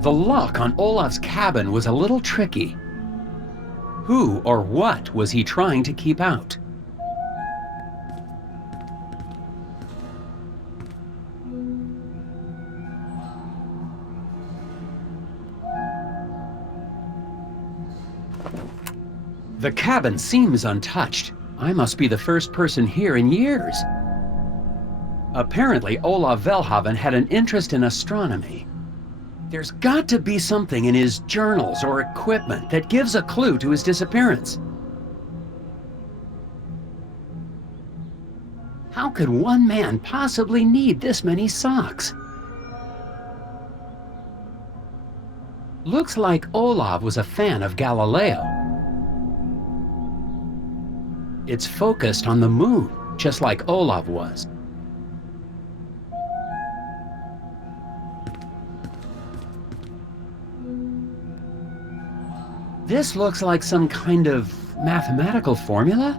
The lock on Olaf's cabin was a little tricky. Who or what was he trying to keep out? The cabin seems untouched. I must be the first person here in years. Apparently, Olaf Velhaven had an interest in astronomy. There's got to be something in his journals or equipment that gives a clue to his disappearance. How could one man possibly need this many socks? Looks like Olaf was a fan of Galileo. It's focused on the moon, just like Olaf was. This looks like some kind of mathematical formula?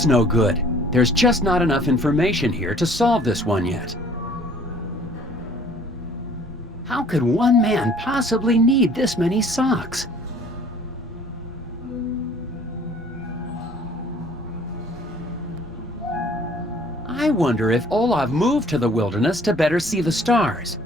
That's no good. There's just not enough information here to solve this one yet. How could one man possibly need this many socks? I wonder if Olaf moved to the wilderness to better see the stars.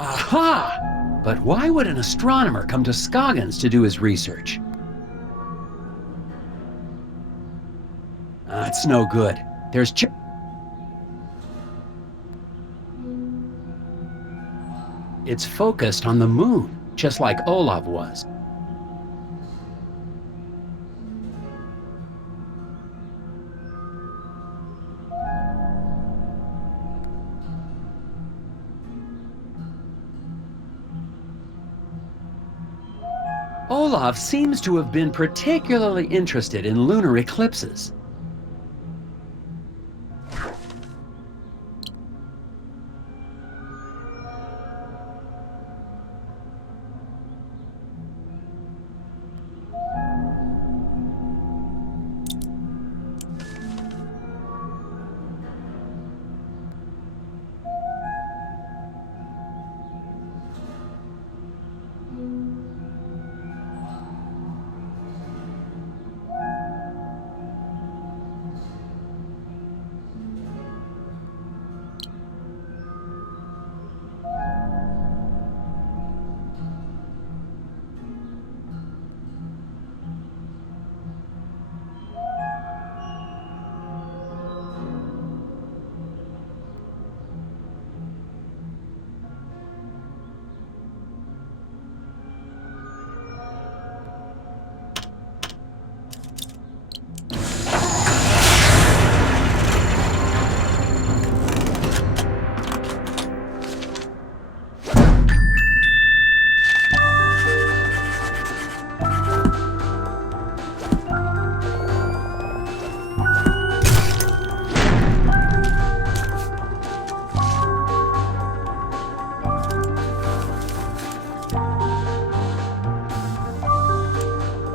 Aha! But why would an astronomer come to Scoggins to do his research? That's no good. There's It's focused on the moon, just like Olaf was. Olaf seems to have been particularly interested in lunar eclipses.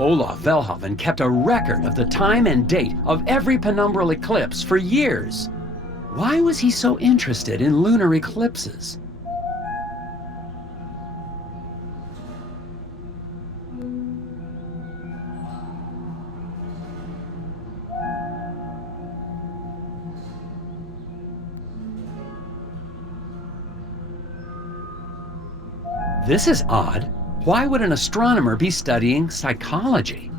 Olaf Velhaven kept a record of the time and date of every penumbral eclipse for years. Why was he so interested in lunar eclipses? This is odd. Why would an astronomer be studying psychology?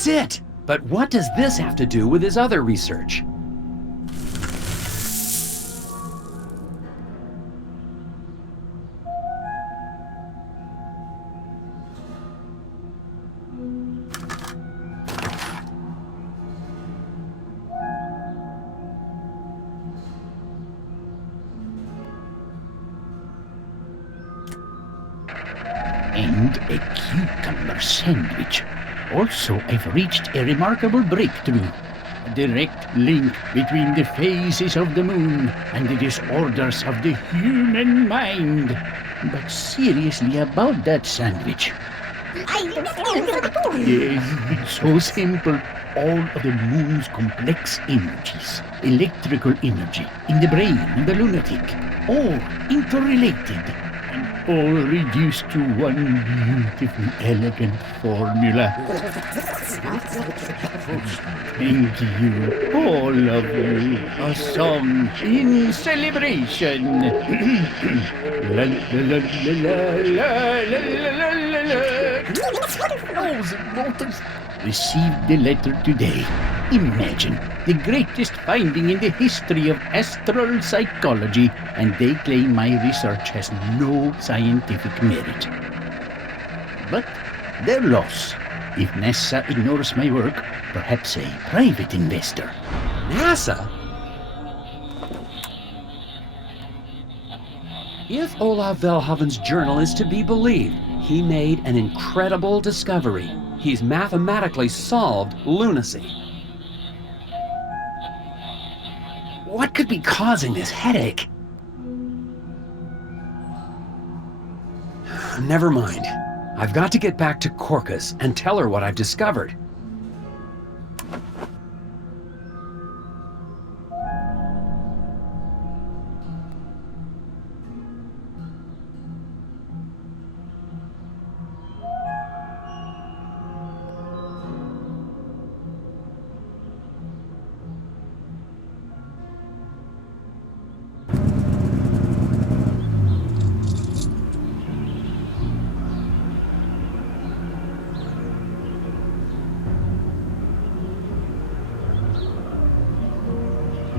That's it! But what does this have to do with his other research? And a cucumber sandwich. Also, I've reached a remarkable breakthrough. A direct link between the phases of the moon and the disorders of the human mind. But seriously about that sandwich. Yes, it's so simple. All of the moon's complex energies, electrical energy, in the brain and the lunatic, all interrelated. All reduced to one beautiful, elegant formula. Thank you, all of you. A song in celebration. La la la la la la la la la. Received the letter today. Imagine, the greatest finding in the history of astral psychology, and they claim my research has no scientific merit. But their loss. If NASA ignores my work, perhaps a private investor. NASA? If Olav Velhaven's journal is to be believed, he made an incredible discovery. He's mathematically solved lunacy. What could be causing this headache? Never mind. I've got to get back to Korkus and tell her what I've discovered.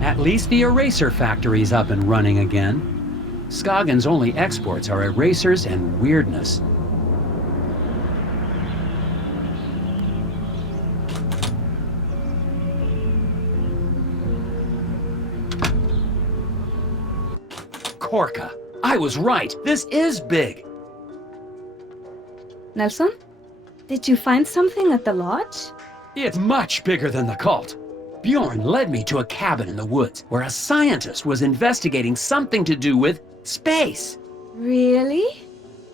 At least the eraser factory's up and running again. Scoggins' only exports are erasers and weirdness. Korka, I was right. This is big. Nelson? Did you find something at the lodge? It's much bigger than the cult. Bjorn led me to a cabin in the woods where a scientist was investigating something to do with space. Really?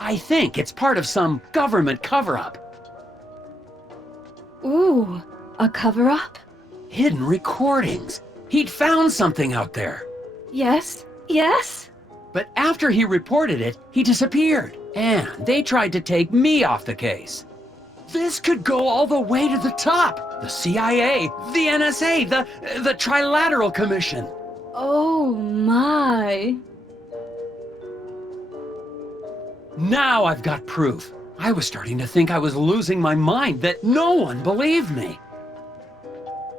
I think it's part of some government cover-up. Ooh, a cover-up? Hidden recordings. He'd found something out there. Yes, yes? But after he reported it, he disappeared. And they tried to take me off the case. This could go all the way to the top. The CIA, the NSA, the Trilateral Commission. Oh my. Now I've got proof. I was starting to think I was losing my mind, that no one believed me.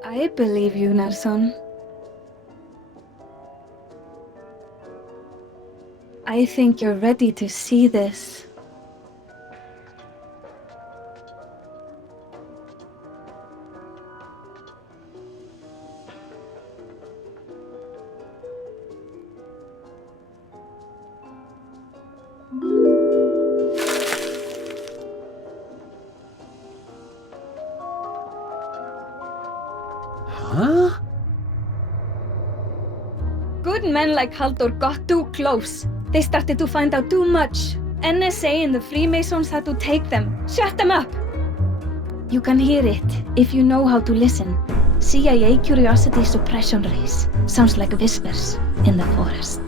I believe you, Nelson. I think you're ready to see this. Huh? Good men like Halldór got too close. They started to find out too much. NSA and the Freemasons had to take them. Shut them up! You can hear it if you know how to listen. CIA curiosity suppression rays. Sounds like whispers in the forest.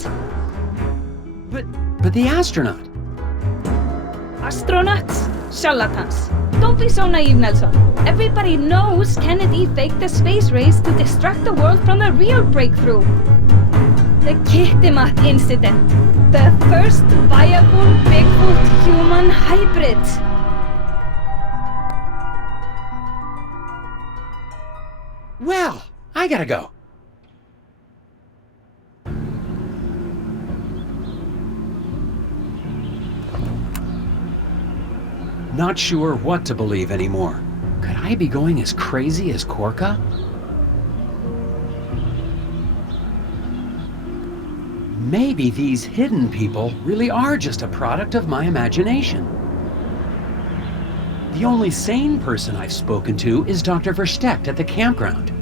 But the astronaut. Astronauts? Charlatans. Don't be so naive, Nelson. Everybody knows Kennedy faked the space race to distract the world from the real breakthrough. The Kittimat incident. The first viable Bigfoot-human hybrid. Well, I gotta go. Not sure what to believe anymore. Could I be going as crazy as Korka? Maybe these hidden people really are just a product of my imagination. The only sane person I've spoken to is Dr. Verstecht at the campground.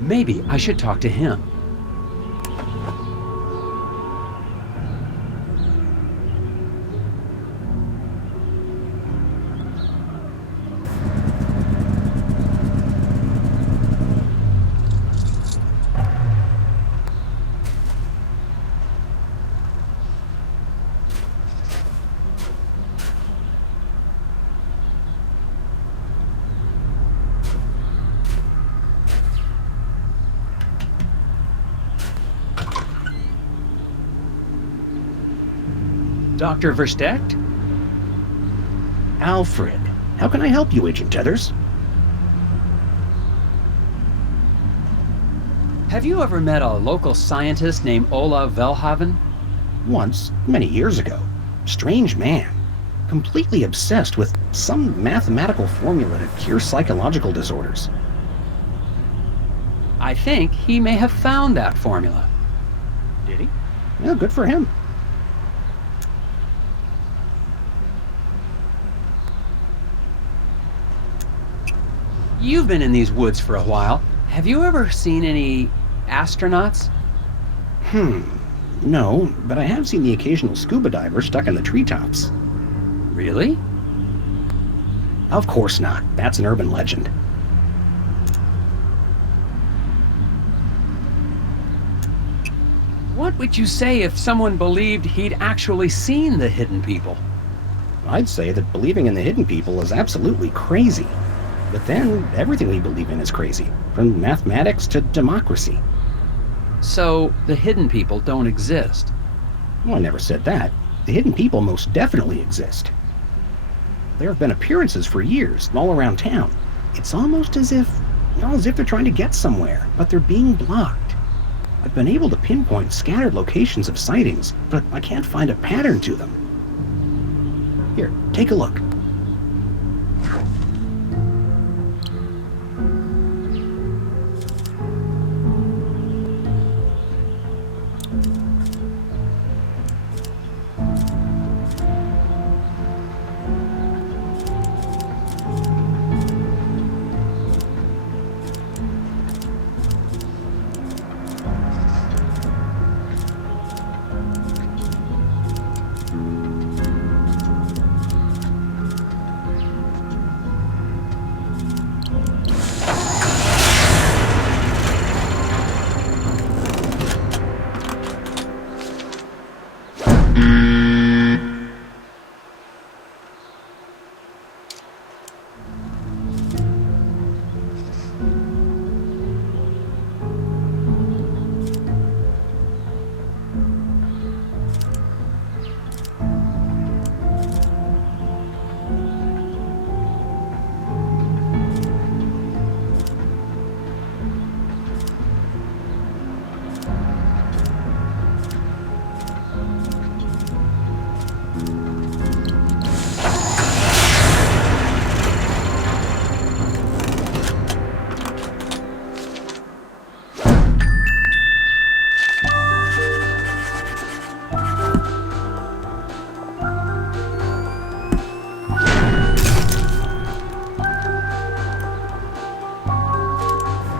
Maybe I should talk to him. Dr. Verstecht? Alfred, how can I help you, Agent Tethers? Have you ever met a local scientist named Ola Velhaven? Once, many years ago. Strange man. Completely obsessed with some mathematical formula to cure psychological disorders. I think he may have found that formula. Did he? Yeah, good for him. You've been in these woods for a while. Have you ever seen any astronauts? No, but I have seen the occasional scuba diver stuck in the treetops. Really? Of course not. That's an urban legend. What would you say if someone believed he'd actually seen the hidden people? I'd say that believing in the hidden people is absolutely crazy. But then, everything we believe in is crazy, from mathematics to democracy. So, the hidden people don't exist? Well, I never said that. The hidden people most definitely exist. There have been appearances for years, all around town. It's almost as if they're trying to get somewhere, but they're being blocked. I've been able to pinpoint scattered locations of sightings, but I can't find a pattern to them. Here, take a look.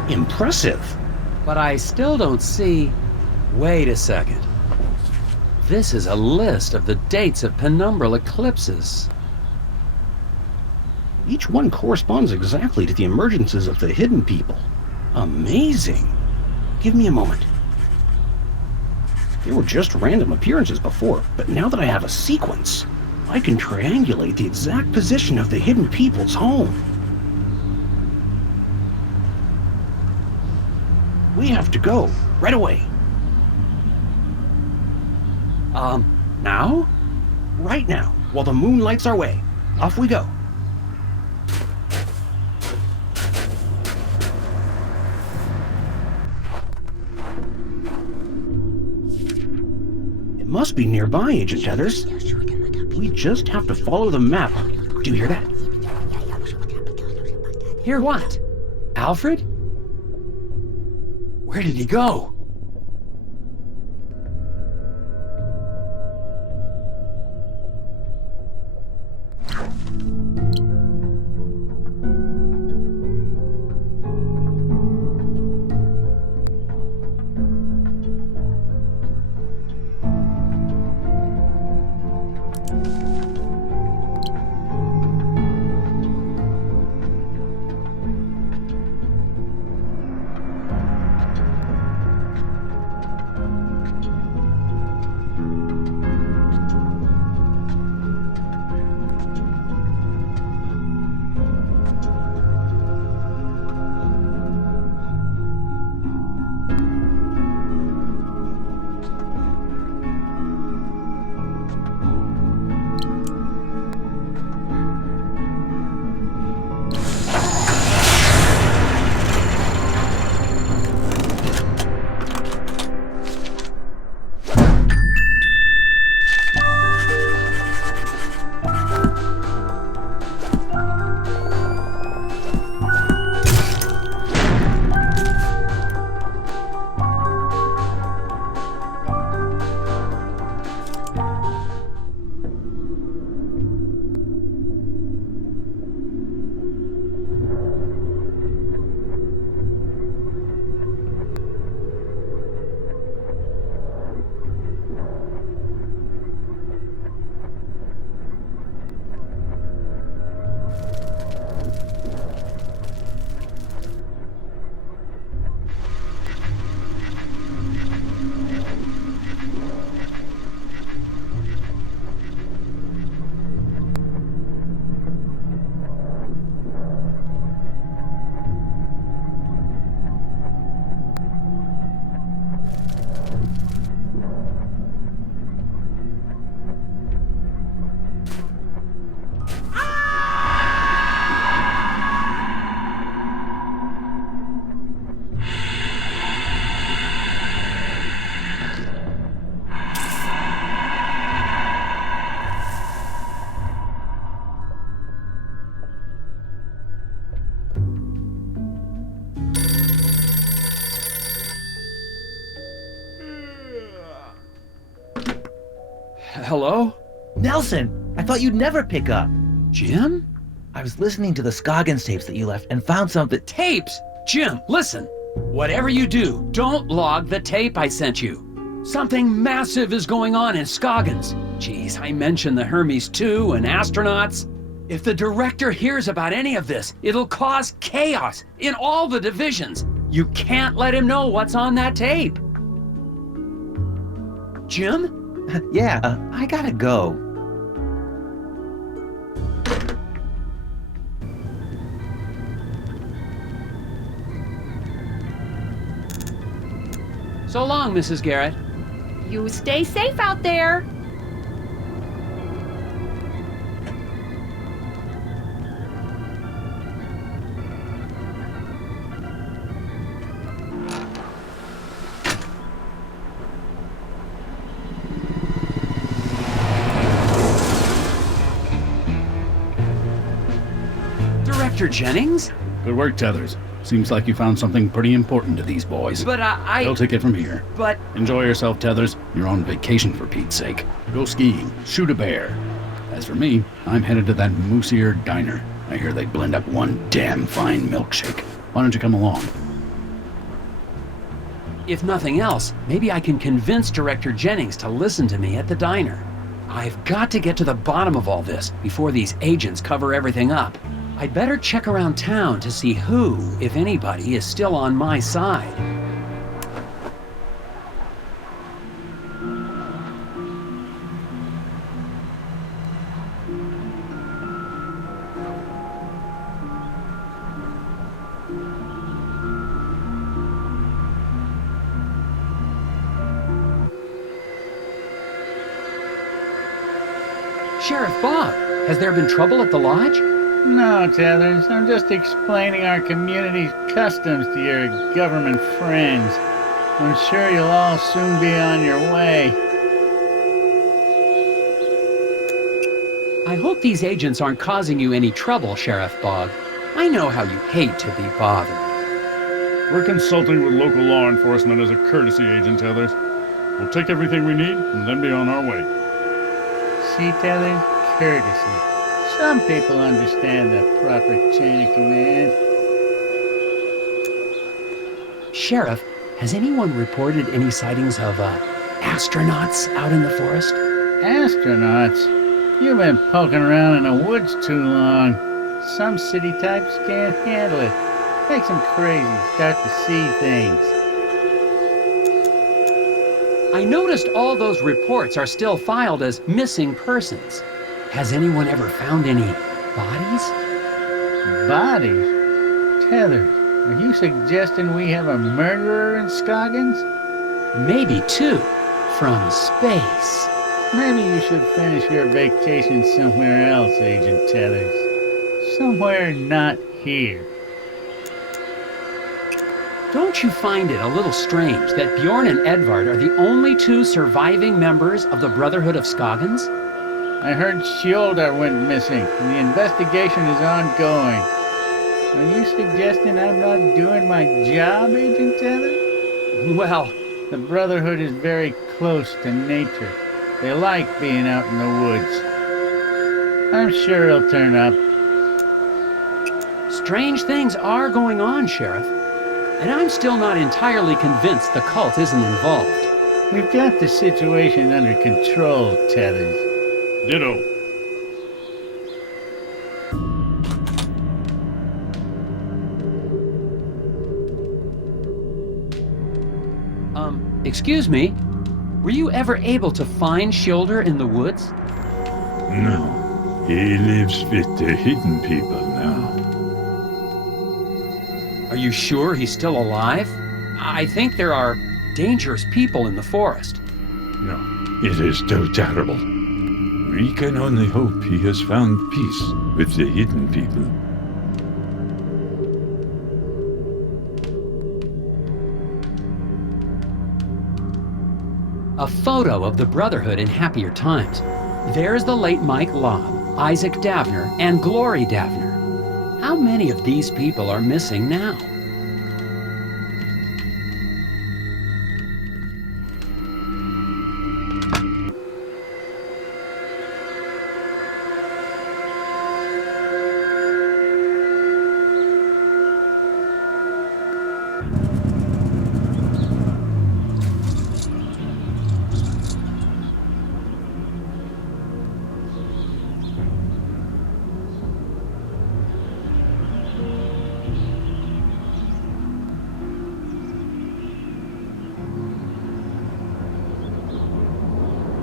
Impressive. But I still don't see... Wait a second. This is a list of the dates of penumbral eclipses. Each one corresponds exactly to the emergences of the hidden people. Amazing. Give me a moment. They were just random appearances before, but now that I have a sequence, I can triangulate the exact position of the hidden people's home. We have to go, right away. Now? Right now, while the moon lights our way. Off we go. Must be nearby, Agent Tethers. We just have to follow the map. Do you hear that? Hear what? Alfred? Where did he go? Hello? Nelson, I thought you'd never pick up. Jim? I was listening to the Scoggins tapes that you left and found something. Tapes? Jim, listen. Whatever you do, don't log the tape I sent you. Something massive is going on in Scoggins. Geez, I mentioned the Hermes 2 and astronauts. If the director hears about any of this, it'll cause chaos in all the divisions. You can't let him know what's on that tape. Jim? Yeah, I gotta go. So long, Mrs. Garrett. You stay safe out there. Director Jennings? Good work, Tethers. Seems like you found something pretty important to these boys. But They'll take it from here. But... Enjoy yourself, Tethers. You're on vacation, for Pete's sake. Go skiing. Shoot a bear. As for me, I'm headed to that Moose-Ear diner. I hear they blend up one damn fine milkshake. Why don't you come along? If nothing else, maybe I can convince Director Jennings to listen to me at the diner. I've got to get to the bottom of all this before these agents cover everything up. I'd better check around town to see who, if anybody, is still on my side. Sheriff Bob, has there been trouble at the lodge? No, Tethers. I'm just explaining our community's customs to your government friends. I'm sure you'll all soon be on your way. I hope these agents aren't causing you any trouble, Sheriff Bogg. I know how you hate to be bothered. We're consulting with local law enforcement as a courtesy, Agent Tethers. We'll take everything we need and then be on our way. See, Tethers? Courtesy. Some people understand the proper chain of command. Sheriff, has anyone reported any sightings of, astronauts out in the forest? Astronauts? You've been poking around in the woods too long. Some city types can't handle it. Makes them crazy, start to see things. I noticed all those reports are still filed as missing persons. Has anyone ever found any bodies? Bodies? Tether, are you suggesting we have a murderer in Scoggins? Maybe two, from space. Maybe you should finish your vacation somewhere else, Agent Tethers. Somewhere not here. Don't you find it a little strange that Bjorn and Edvard are the only two surviving members of the Brotherhood of Scoggins? I heard Skjoldar went missing, and the investigation is ongoing. Are you suggesting I'm not doing my job, Agent Tether? Well, The Brotherhood is very close to nature. They like being out in the woods. I'm sure he'll turn up. strange things are going on, Sheriff. And I'm still not entirely convinced the cult isn't involved. We've got the situation under control, Tethers. Ditto. Excuse me? Were you ever able to find Skjoldar in the woods? No, he lives with the hidden people now. Are you sure he's still alive? I think there are dangerous people in the forest. No, it is too terrible. We can only hope he has found peace with the hidden people. A photo of the Brotherhood in happier times. There's the late Mike Lobb, Isaac Davner, and Glory Davner. How many of these people are missing now?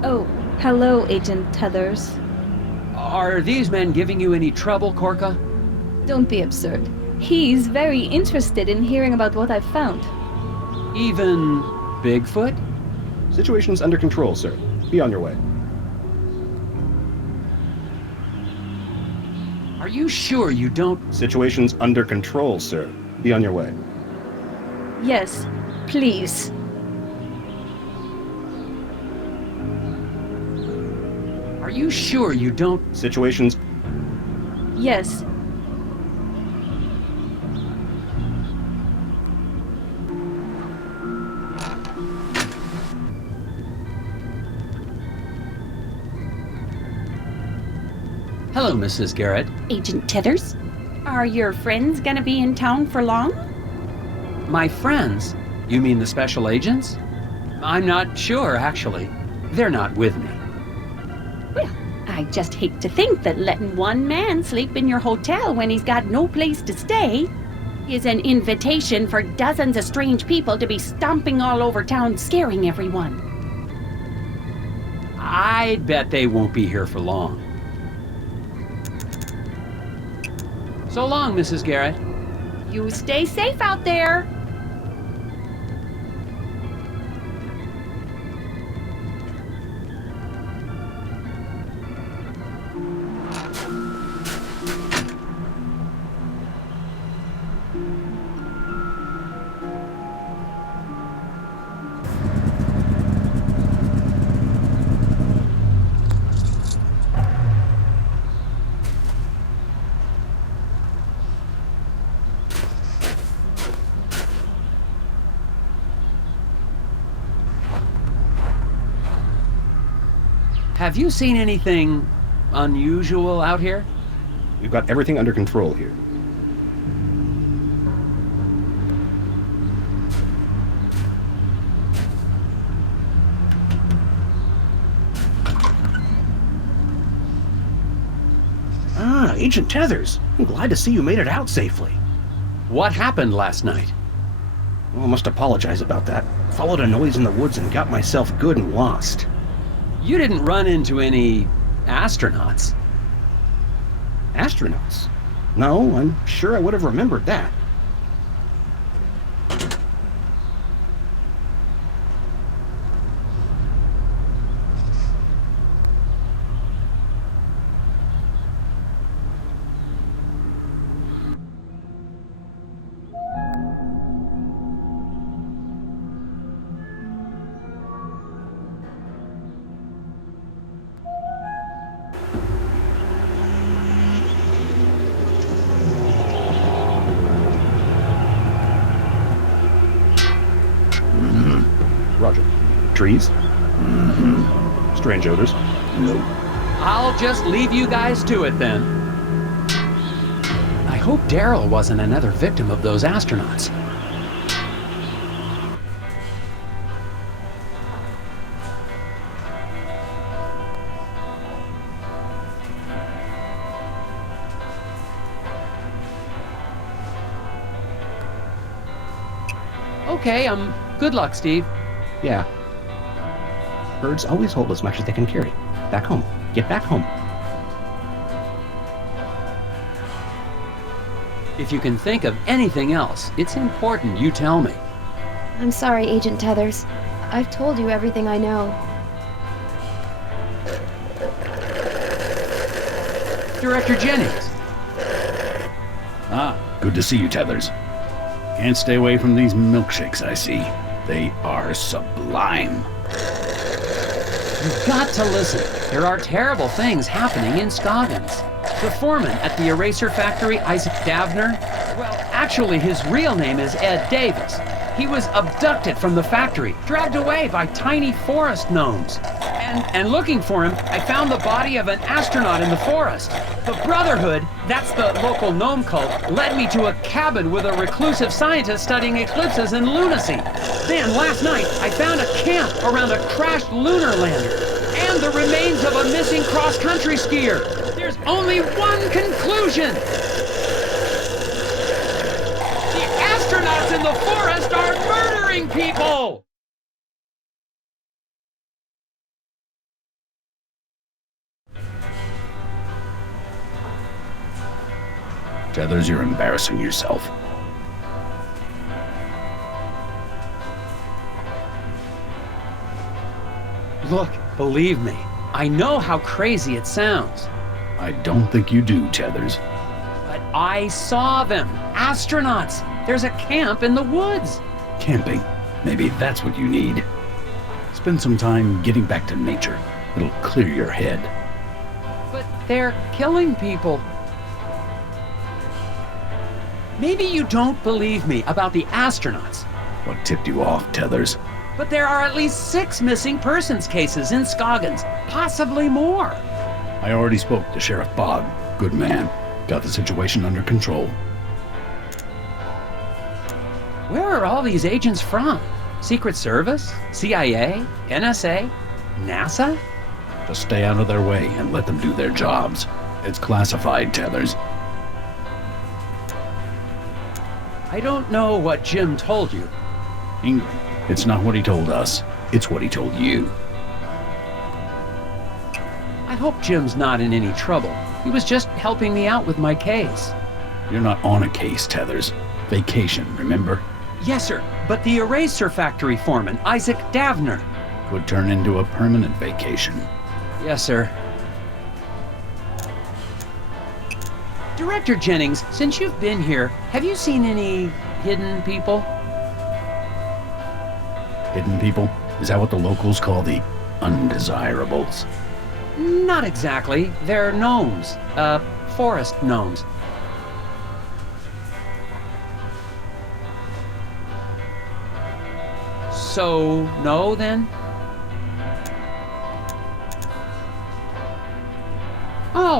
Oh, hello, Agent Tethers. Are these men giving you any trouble, Korka? Don't be absurd. He's very interested in hearing about what I've found. Even Bigfoot? Situation's under control, sir. Be on your way. Are you sure you don't... Situation's under control, sir. Be on your way. Yes, please. Are you sure you don't... Situation's... Yes. Hello, Mrs. Garrett. Agent Tethers? Are your friends gonna be in town for long? My friends? You mean the special agents? I'm not sure, actually. They're not with me. Well, I just hate to think that letting one man sleep in your hotel when he's got no place to stay is an invitation for dozens of strange people to be stomping all over town scaring everyone. I'd bet they won't be here for long. So long, Mrs. Garrett. You stay safe out there. Have you seen anything unusual out here? We've got everything under control here. Ah, Agent Tethers. I'm glad to see you made it out safely. What happened last night? Well, I must apologize about that. Followed a noise in the woods and got myself good and lost. You didn't run into any astronauts. Astronauts? No, I'm sure I would have remembered that. Roger. Trees? Strange odors? Nope. I'll just leave you guys to it then. I hope Daryl wasn't another victim of those astronauts. Okay, good luck, Steve. Yeah. Birds always hold as much as they can carry. Back home. Get back home. If you can think of anything else, it's important you tell me. I'm sorry, Agent Tethers. I've told you everything I know. Director Jennings. Ah, good to see you, Tethers. Can't stay away from these milkshakes, I see. They are sublime. You've got to listen. There are terrible things happening in Scoggins. The foreman at the eraser factory, Isaac Davner, well, actually his real name is Ed Davis. He was abducted from the factory, dragged away by tiny forest gnomes. And looking for him, I found the body of an astronaut in the forest. The Brotherhood, that's the local gnome cult, led me to a cabin with a reclusive scientist studying eclipses and lunacy. Then, last night, I found a camp around a crashed lunar lander and the remains of a missing cross-country skier. There's only one conclusion. The astronauts in the forest are murdering people! Tethers, you're embarrassing yourself. Look, believe me, I know how crazy it sounds. I don't think you do, Tethers. But I saw them. Astronauts. There's a camp in the woods. Camping. Maybe that's what you need. Spend some time getting back to nature. It'll clear your head. But they're killing people. Maybe you don't believe me about the astronauts. What tipped you off, Tethers? But there are at least 6 missing persons cases in Scoggins. Possibly more. I already spoke to Sheriff Bog. Good man. Got the situation under control. Where are all these agents from? Secret Service? CIA? NSA? NASA? Just stay out of their way and let them do their jobs. It's classified, Tethers. I don't know what Jim told you. Ingrid, it's not what he told us. It's what he told you. I hope Jim's not in any trouble. He was just helping me out with my case. You're not on a case, Tethers. Vacation, remember? Yes, sir, but the eraser factory foreman, Isaac Davner. Could turn into a permanent vacation. Yes, sir. Director Jennings, since you've been here, have you seen any hidden people? Hidden people? Is that what the locals call the undesirables? Not exactly. They're gnomes. Forest gnomes. So, no, then?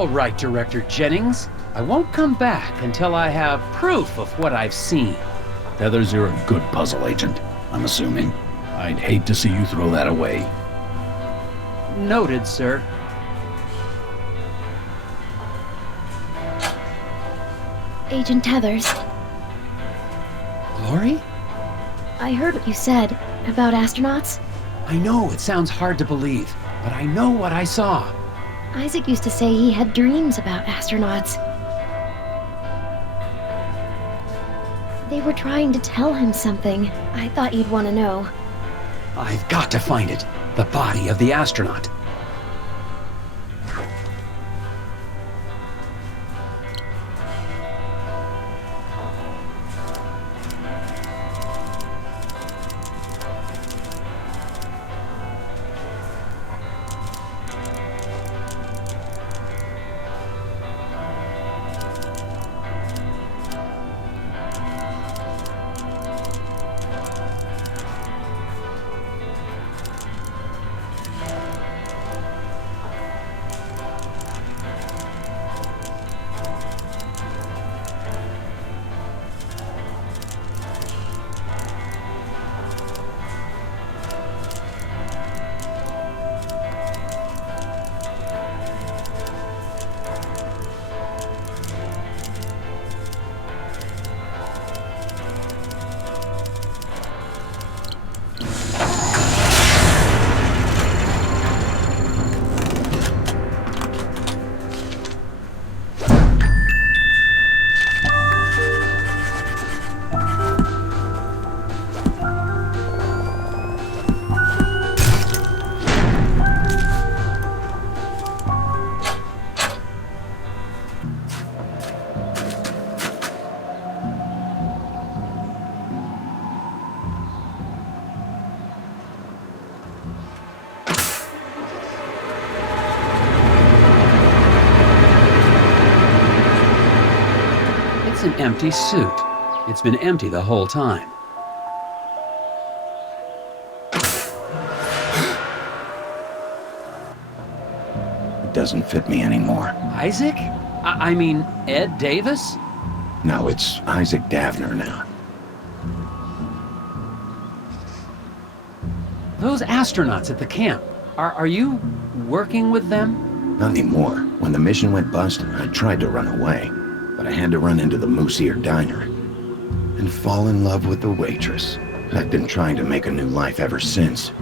All right, Director Jennings. I won't come back until I have proof of what I've seen. Tethers, you're a good puzzle agent, I'm assuming. I'd hate to see you throw that away. Noted, sir. Agent Tethers, Glory? I heard what you said about astronauts. I know it sounds hard to believe, but I know what I saw. Isaac used to say he had dreams about astronauts. They were trying to tell him something. I thought you'd want to know. I've got to find it. The body of the astronaut. It's an empty suit. It's been empty the whole time. It doesn't fit me anymore. Isaac? I mean, Ed Davis? No, it's Isaac Davner now. Those astronauts at the camp, are you working with them? Not anymore. When the mission went bust, I tried to run away, but I had to run into the Moose Ear Diner and fall in love with the waitress. I've been trying to make a new life ever since.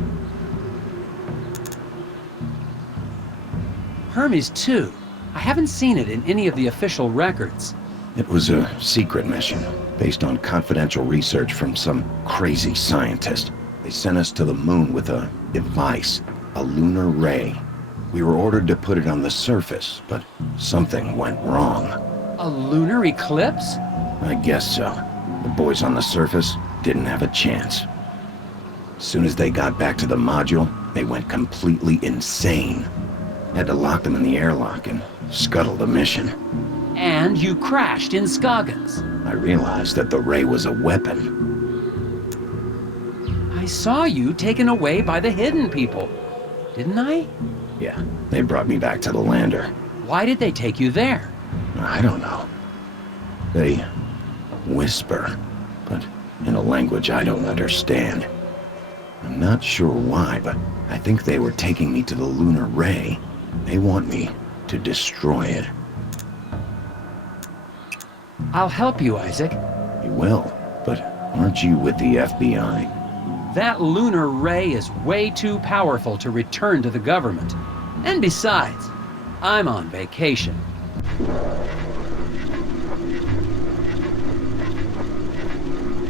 Hermes too. I haven't seen it in any of the official records. It was a secret mission, based on confidential research from some crazy scientist. They sent us to the moon with a device, a lunar ray. We were ordered to put it on the surface, but something went wrong. A lunar eclipse? I guess so. The boys on the surface didn't have a chance. As soon as they got back to the module, they went completely insane. Had to lock them in the airlock and scuttle the mission. And you crashed in Scoggins. I realized that the ray was a weapon. I saw you taken away by the hidden people, didn't I? Yeah, they brought me back to the lander. Why did they take you there? I don't know. They whisper, but in a language I don't understand. I'm not sure why, but I think they were taking me to the lunar ray. They want me to destroy it. I'll help you, Isaac. You will, but aren't you with the FBI? That lunar ray is way too powerful to return to the government. And besides, I'm on vacation.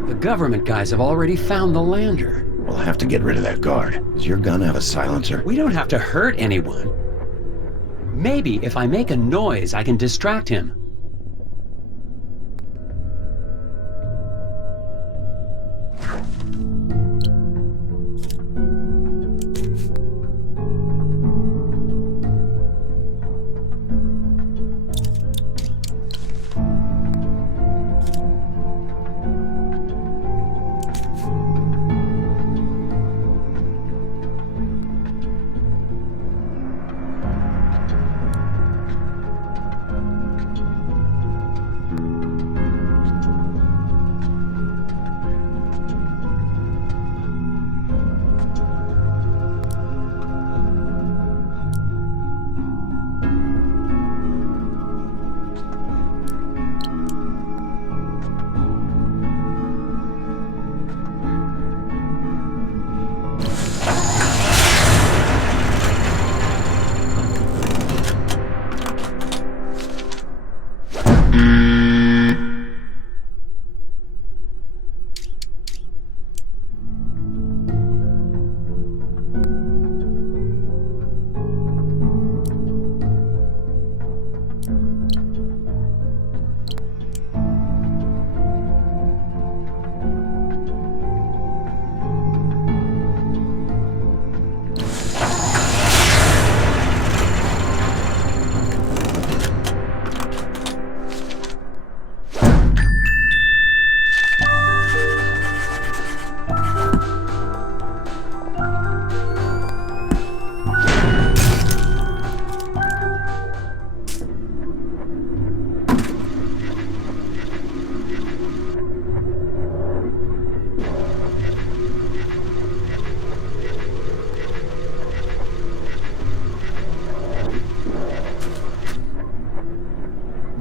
The government guys have already found the lander. We'll have to get rid of that guard. Does your gun have a silencer? We don't have to hurt anyone. Maybe if I make a noise, I can distract him.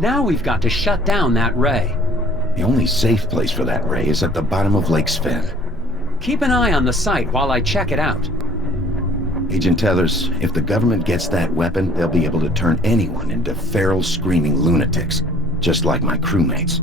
Now we've got to shut down that ray. The only safe place for that ray is at the bottom of Lake Sven. Keep an eye on the site while I check it out. Agent Tethers, if the government gets that weapon, they'll be able to turn anyone into feral, screaming lunatics, just like my crewmates.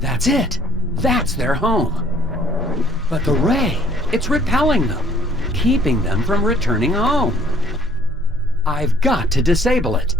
That's it. That's their home. But the ray, it's repelling them, keeping them from returning home. I've got to disable it.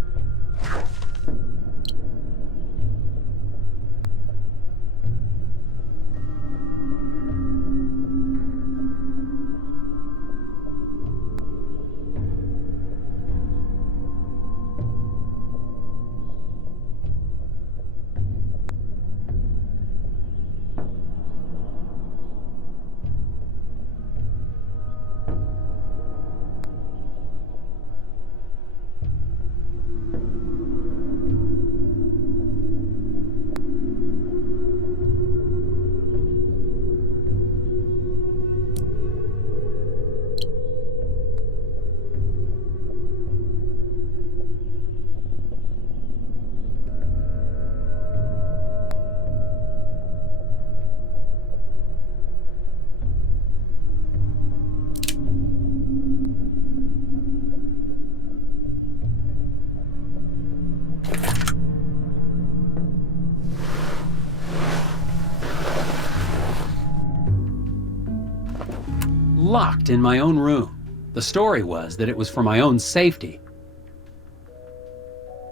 Locked in my own room. The story was that it was for my own safety.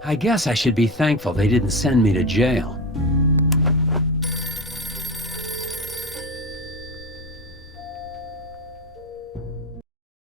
I guess I should be thankful they didn't send me to jail.